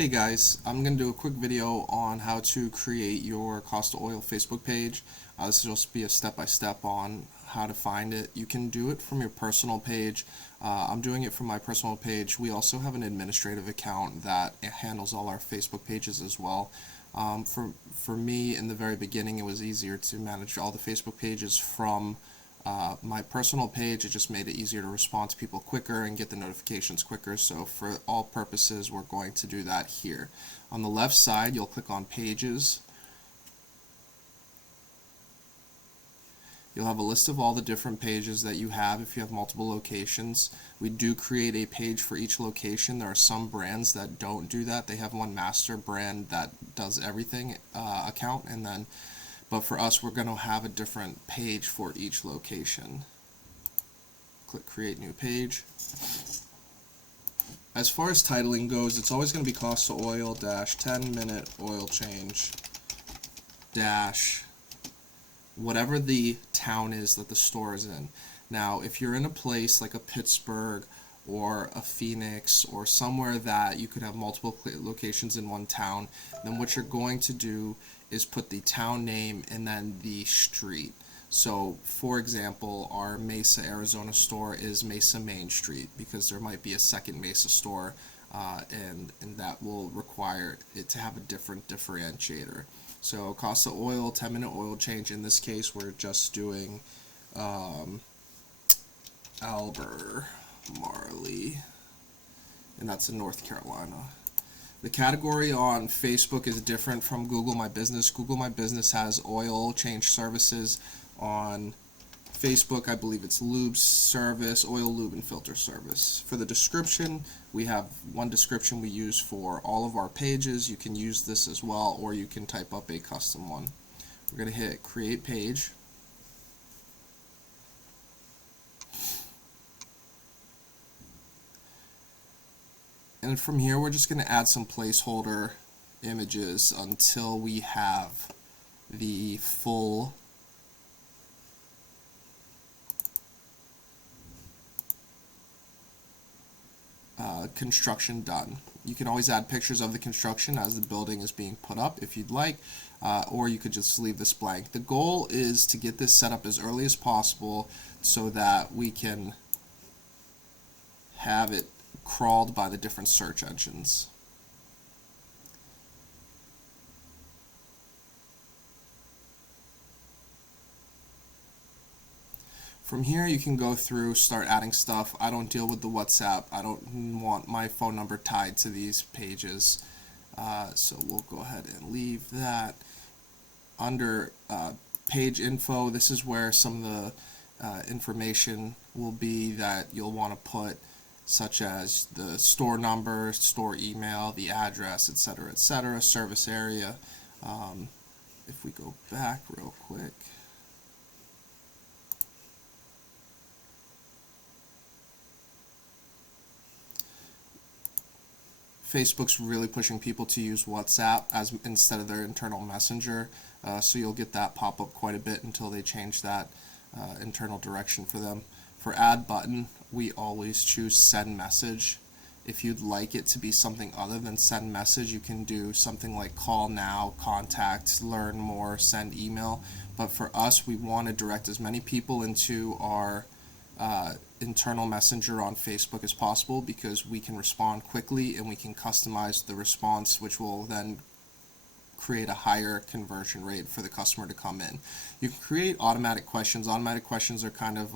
Hey guys, I'm going to do a quick video on how to create your Costa Oil Facebook page. This will just be a step-by-step on how to find it. You can do it from your personal page. I'm doing it from my personal page. We also have an administrative account that handles all our Facebook pages as well. For me, in the very beginning, it was easier to manage all the Facebook pages from my personal page. It just made it easier to respond to people quicker and get the notifications quicker. So for all purposes, we're going to do that here. On the left side, you'll click on Pages. You'll have a list of all the different pages that you have if you have multiple locations. We do create a page for each location. There are some brands that don't do that. They have one master brand that does everything account, but for us, we're going to have a different page for each location. Click Create New Page. As far as titling goes, it's always going to be Costa Oil - 10-minute oil change dash whatever the town is that the store is in. Now, if you're in a place like a Pittsburgh or a Phoenix or somewhere that you could have multiple locations in one town, then what you're going to do is put the town name and then the street. So, for example, our Mesa, Arizona store is Mesa Main Street because there might be a second Mesa store, and that will require it to have a different differentiator. So Costa Oil, 10-minute oil change. In this case, we're just doing Albemarle, and that's in North Carolina. The category on Facebook is different from Google My Business. Google My Business has oil change services. On Facebook, I believe it's lube service, oil, lube, and filter service. For the description, we have one description we use for all of our pages. You can use this as well, or you can type up a custom one. We're going to hit Create Page. And from here, we're just going to add some placeholder images until we have the full construction done. You can always add pictures of the construction as the building is being put up if you'd like, or you could just leave this blank. The goal is to get this set up as early as possible so that we can have it crawled by the different search engines. From here, you can go through, start adding stuff. I don't deal with the WhatsApp. I don't want my phone number tied to these pages. So we'll go ahead and leave that. Under page info, this is where some of the information will be that you'll want to put, such as the store number, store email, the address, etc., service area. If we go back real quick. Facebook's really pushing people to use WhatsApp as instead of their internal messenger, so you'll get that pop up quite a bit until they change that internal direction for them. For add button, we always choose send message. If you'd like it to be something other than send message, you can do something like call now, contact, learn more, send email. But for us, we want to direct as many people into our internal messenger on Facebook as possible because we can respond quickly and we can customize the response, which will then create a higher conversion rate for the customer to come in. You can create automatic questions. Automatic questions are kind of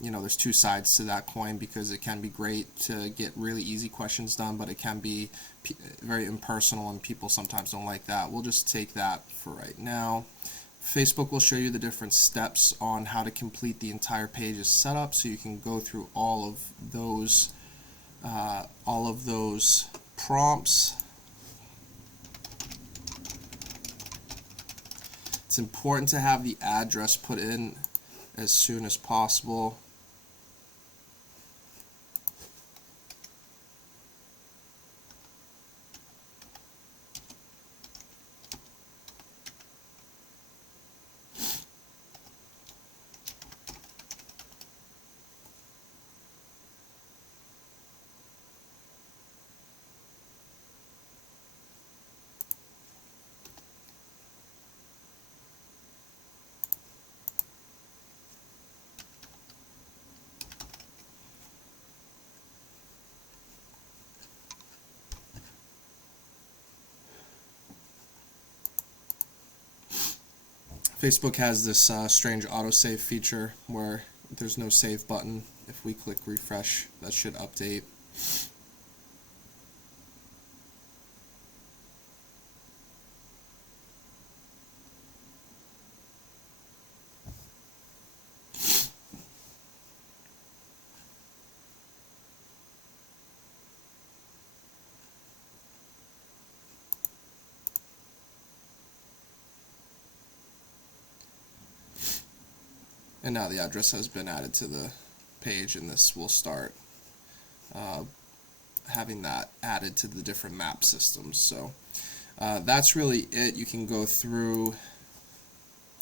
there's two sides to that coin because it can be great to get really easy questions done, but it can be very impersonal and people sometimes don't like that. We'll just take that for right now. Facebook will show you the different steps on how to complete the entire page's setup, so you can go through all of those prompts. It's important to have the address put in as soon as possible. Facebook has this strange autosave feature where there's no save button. If we click refresh, that should update. And now the address has been added to the page, and this will start having that added to the different map systems. So that's really it. You can go through,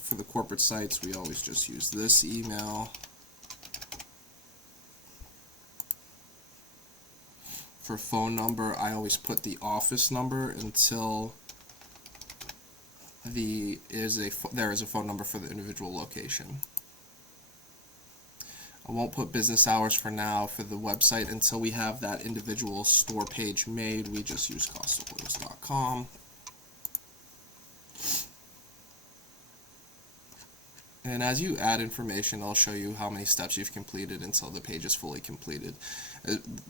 for the corporate sites, we always just use this email. For phone number, I always put the office number until there is a phone number for the individual location. I won't put business hours for now for the website until we have that individual store page made. We just use costaoils.com. And as you add information, I'll show you how many steps you've completed until the page is fully completed.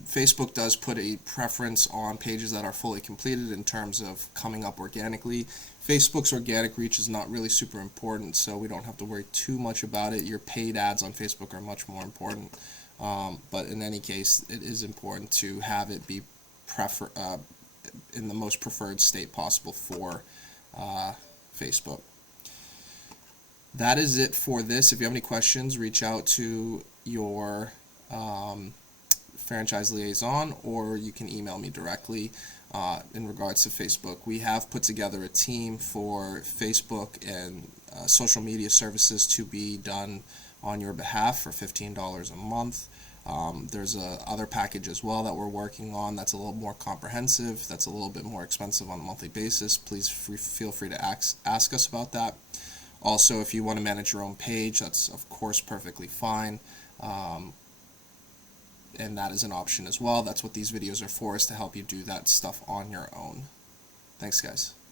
Facebook does put a preference on pages that are fully completed in terms of coming up organically. Facebook's organic reach is not really super important, so we don't have to worry too much about it. Your paid ads on Facebook are much more important. But in any case, it is important to have it be in the most preferred state possible for Facebook. That is it for this. If you have any questions, reach out to your franchise liaison, or you can email me directly in regards to Facebook. We have put together a team for Facebook and social media services to be done on your behalf for $15 a month. There's a other package as well that we're working on that's a little more comprehensive, that's a little bit more expensive on a monthly basis. Please feel free to ask us about that. Also, if you want to manage your own page, that's of course perfectly fine, and that is an option as well. That's what these videos are for, is to help you do that stuff on your own. Thanks, guys.